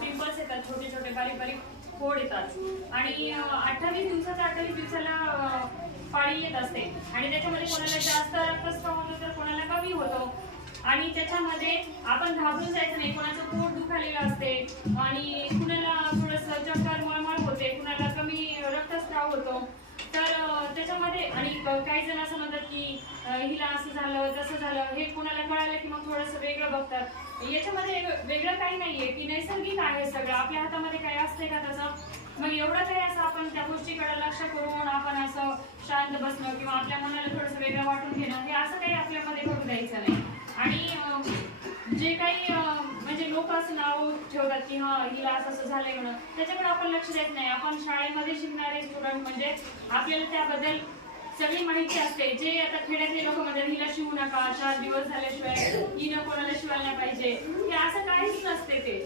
Pimples येतात छोटे छोटे बारीक बारीक फोड येतात. आणि अठ्ठावीस दिवसाच्या अठ्ठावीस दिवसाला पाळी येत असते. आणि त्याच्यामध्ये कोणाला जास्त रक्तस्राव होतो तर कोणाला कमी होतो. आणि त्याच्यामध्ये आपण घाबरून जायचं नाही. कोणाचं पोट दुखालेलं असते. आणि कुणाला थोडस चक्कर मळमळ होते. कुणाला कमी रक्तस्राव होतो. तर त्याच्यामध्ये आणि काही जण असं म्हणतात की हिला असं झालं तसं झालं हे कुणाला कळालं की मग थोडंसं वेगळं बघतात. याच्यामध्ये वेगळं काही नाहीये की आहे की आपल्या हातामध्ये काही असते का तसं मग एवढं काही असं आपण त्या गोष्टीकडे लक्ष करून आपण असं शांत बसणं किंवा आपल्या मनाला थोडंसं वेगळं वाटून घेणं हे असं काही आपल्यामध्ये करू द्यायचं नाही. आणि जे काही म्हणजे लोक असं नाव ठेवतात की हा हिला असं असं झालंय म्हणून. त्याच्याकडे आपण लक्ष देत नाही. आपण शाळेमध्ये शिकणारे स्टुडंट म्हणजे आपल्याला त्याबद्दल सगळी माहिती असते. जे आता खेड्यातले लोक म्हणतात हिला शिवू नका चार दिवस झाल्याशिवाय हिनं कोणाला शिवायला पाहिजे. हे असं काहीच नसते ते.